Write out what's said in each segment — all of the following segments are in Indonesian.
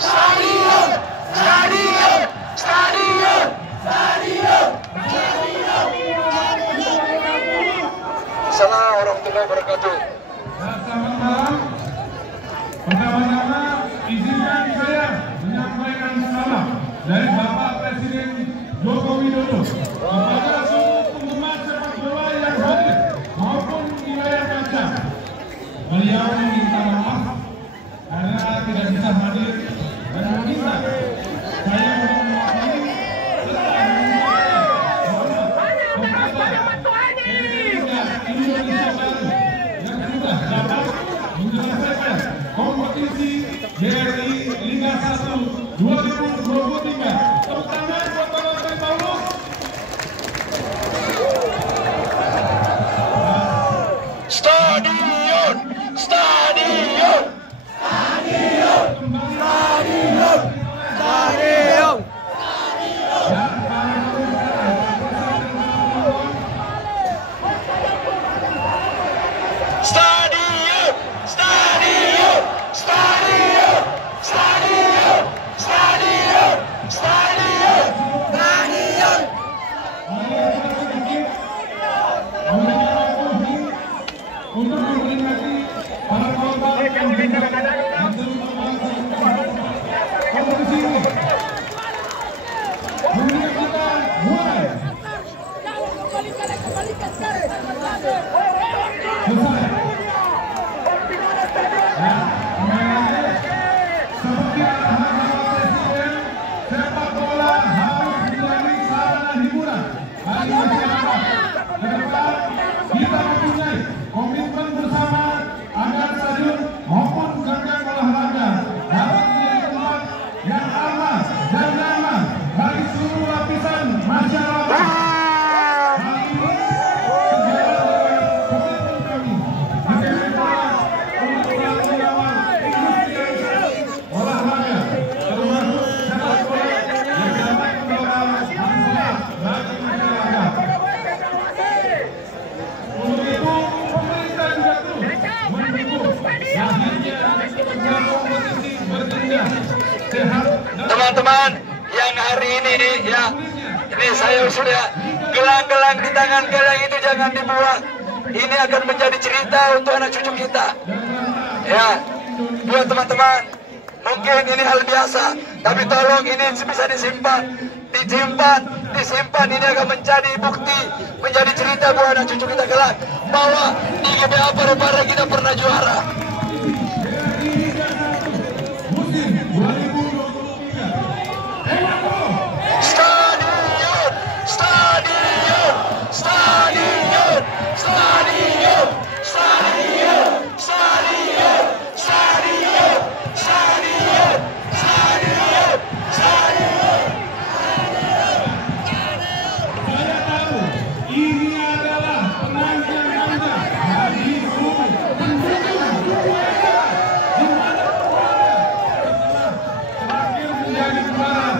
Stadion, stadion, stadion, stadion. Assalamualaikum warahmatullahi wabarakatuh. Selamat malam. Pertama-tama izinkan saya menyampaikan salam dari Bapak Presiden Joko Widodo kepada seluruh penggemar sepak bola yang hadir maupun di layar kaca. Beliau meminta maaf karena tidak bisa hadir dan meminta saya untuk mewakili serta Indonesia Baru yang sudah dapat menyelesaikan kompetisi BRI Liga 1 2023. Tepuk tangan buat Bapak Paulus. Stadion, stadion, stadion, stadion, stadion. Stadion, stadion, stadion, stadion, stadion, stadion, stadion. Untuk memperingati para korban yang meninggal dan kompetisi ini. Kemudian kita mulai. Selesai. Ya, permainannya seperti arahan Bapak Presiden, sepak bola harus menjadi sarana hiburan bagi masyarakat. Ke depan kita mempunyai komitmen bersama agar stadion maupun gelanggang olahraga dapat menjadi tempat yang aman dan nyaman bagi seluruh lapisan masyarakat. Hal ini sejalan dengan komitmen kami di sepak bola untuk selalu mengawal industrialisasi olahraga, termasuk sepak bola yang dapat membawa manfaat bagi masyarakat. Untuk itu, pemerintah juga terus mendukung lahirnya program kompetisi berjenjang sehat dan Teman-teman yang hari ini ya, ini saya usul ya, gelang-gelang di tangan kalian itu jangan dibuang. Ini akan menjadi cerita untuk anak cucu kita. Ya, buat teman-teman, mungkin ini hal biasa, tapi tolong ini bisa disimpan. Disimpan, ini akan menjadi bukti, menjadi cerita buat anak cucu kita kelak bahwa di GBA Parepare kita pernah juara. musim 2023. Stadion, stadion, stadion, stadion, stadion, stadion, stadion, stadion, stadion, stadion. Saya tahu ini adalah penantian-nantian dari seluruh pendukung Persebaya dimanapun berada setelah terakhir menjadi juara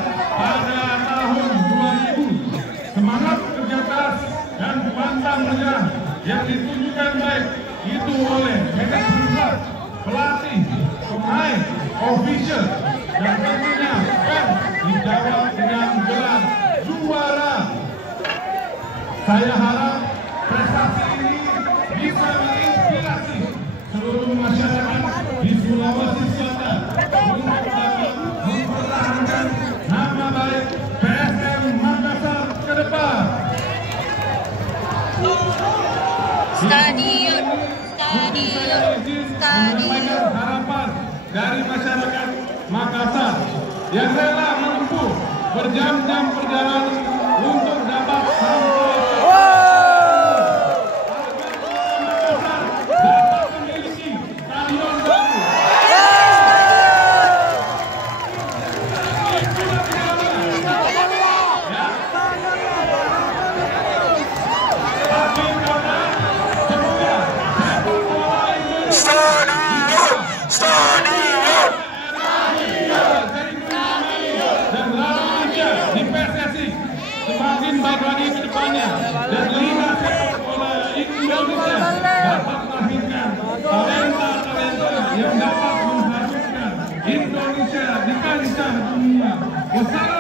pada tahun 2000. Semangat kerja keras dan pantang menyerah yang ditunjukkan baik itu oleh manajemen klub, pelatih, pemain, official, dan tentunya fans dijawab dengan gelar juara. Saya harap prestasi ini bisa menginspirasi seluruh masyarakat di Sulawesi Selatan untuk dapat mempertahankan nama baik PSM Makassar ke depan. Stadion, stadion, stadion. Harapan dari masyarakat Makassar yang rela menempuh berjam-jam perjalanan untuk dapat sampai dapat memiliki stadion baru. Stadion, stadion. Dan Indonesia di PSSI lincah dunia. Wassalamualaikum.